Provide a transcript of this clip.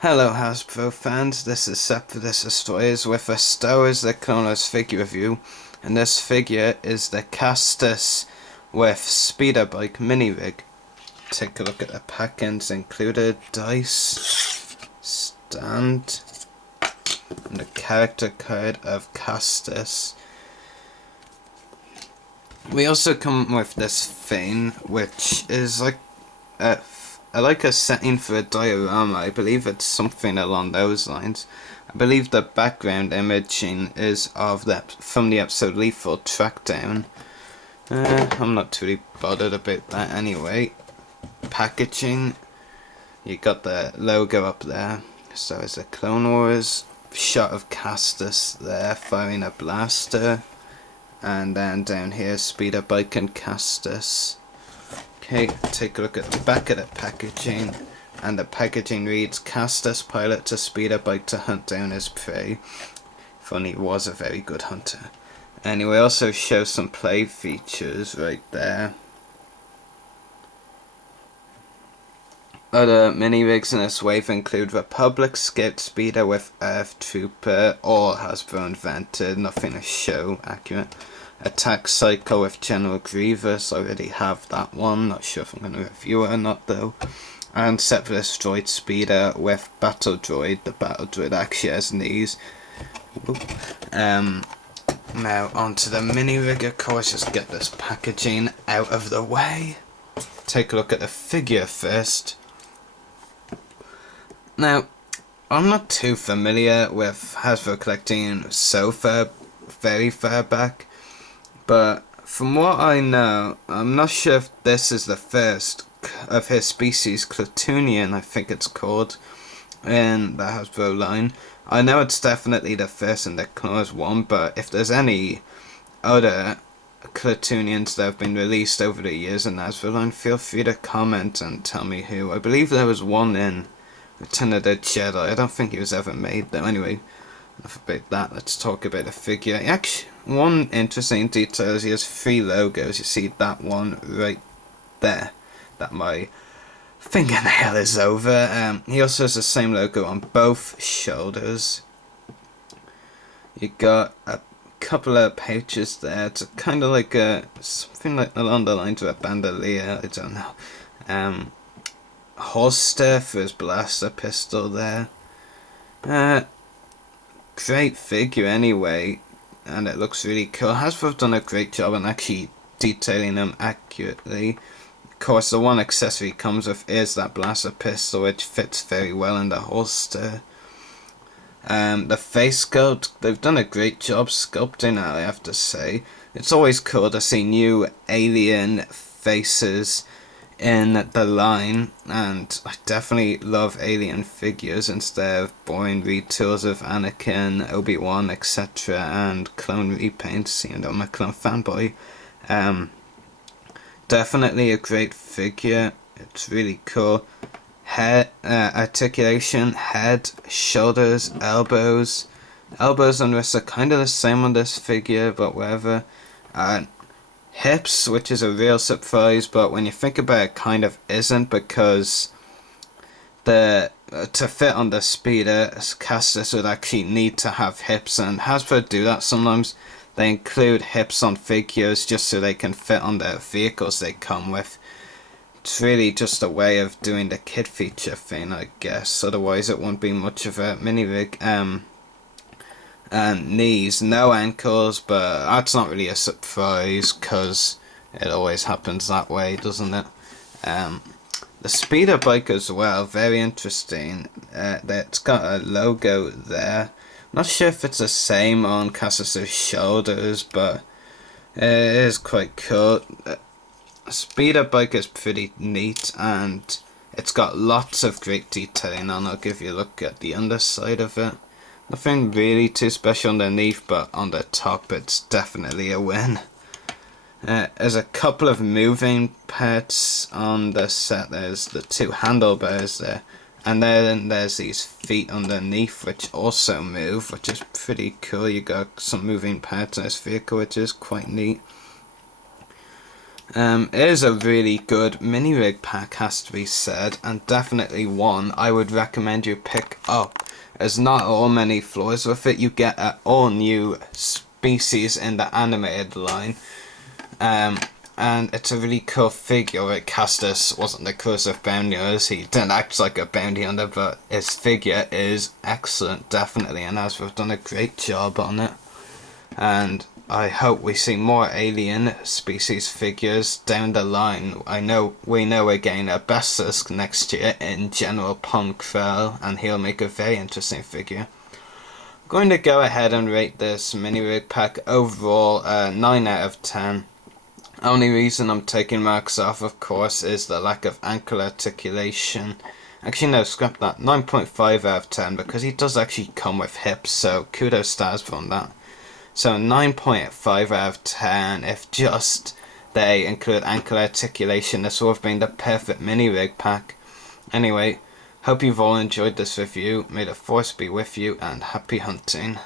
Hello Hasbro fans, this is Sep for This Is Toys with a Star Wars The Clone Wars figure review, and this figure is the Castas with speeder bike mini rig. Take a look at the packings included: dice, stand, and the character card of Castas. We also come with this thing, which is like a setting for a diorama. I believe it's something along those lines. I believe the background imaging is from the episode Lethal Trackdown. I'm not too bothered about that anyway. Packaging, you got the logo up there. So is the Clone Wars. Shot of Castas there firing a blaster. And then down here, speeder bike and Castas. Okay, take a look at the back of the packaging, and the packaging reads: Castas pilot to speeder bike to hunt down his prey. Funny, was a very good hunter. Anyway, also shows some play features right there. Other mini rigs in this wave include Republic Scout Speeder with Earth Trooper, all Hasbro invented, nothing to show accurate. Attack Cycle with General Grievous, already have that one, not sure if I'm going to review it or not though. And Separate Droid Speeder with Battle Droid, the Battle Droid actually has knees. Now onto the mini rig, of course. Just get this packaging out of the way. Take a look at the figure first. Now, I'm not too familiar with Hasbro collecting so very far back, but from what I know, I'm not sure if this is the first of his species, Clatoonian I think it's called, in the Hasbro line. I know it's definitely the first in the Clone Wars one, but if there's any other Clatoonians that have been released over the years in the Hasbro line, feel free to comment and tell me who. I believe there was one in Return of the Jedi. I don't think he was ever made though. Anyway, enough about that. Let's talk about the figure. Actually, one interesting detail is he has 3 logos. You see that one right there, that my fingernail is over. He also has the same logo on both shoulders. You got a couple of pouches there. It's kind of like something like along the lines of a bandolier. I don't know. Holster for his blaster pistol there. Great figure anyway, and it looks really cool. Hasbro have done a great job in actually detailing him accurately. Of course, the one accessory he comes with is that blaster pistol, which fits very well in the holster. The face sculpt, they've done a great job sculpting it, I have to say. It's always cool to see new alien faces in the line, and I definitely love alien figures instead of boring retools of Anakin, Obi-Wan, etc. and clone repaints, even though I'm a clone fanboy. Definitely a great figure. It's really cool. Head, articulation, head, shoulders, elbows. Elbows and wrists are kind of the same on this figure, but whatever. Hips, which is a real surprise, but when you think about it, kind of isn't, because to fit on the speeder, Castas would actually need to have hips, and Hasbro do that sometimes. They include hips on figures just so they can fit on the vehicles they come with. It's really just a way of doing the kid feature thing, I guess. Otherwise, it won't be much of a mini rig. And knees, no ankles, but that's not really a surprise because it always happens that way, doesn't it? The speeder bike as well, very interesting. It's got a logo there. Not sure if it's the same on Castas' shoulders, but it is quite cool. A speeder bike is pretty neat, and it's got lots of great detailing on. I'll give you a look at the underside of it. Nothing really too special underneath, but on the top it's definitely a win. There's a couple of moving parts on the set. There's the 2 handlebars there, and then there's these feet underneath which also move, which is pretty cool. You got some moving parts in this vehicle, which is quite neat. It is a really good mini rig pack, has to be said, and definitely one I would recommend you pick up. There's not all many flaws with it. You get an all new species in the animated line, and it's a really cool figure. Castas wasn't the coolest of bounty hunters. He didn't act like a bounty hunter, but his figure is excellent, definitely, and Hasbro's done a great job on it. And I hope we see more alien species figures down the line. We know we're getting a Basisk next year in General Ponkrell, and he'll make a very interesting figure. I'm going to go ahead and rate this mini rig pack overall 9 out of 10. Only reason I'm taking marks off, of course, is the lack of ankle articulation. Actually, no, scrap that. 9.5 out of 10, because he does actually come with hips, so kudos to Hasbro on that. So 9.5 out of 10. If just they include ankle articulation, this would have been the perfect mini rig pack. Anyway, hope you've all enjoyed this review. May the force be with you, and happy hunting.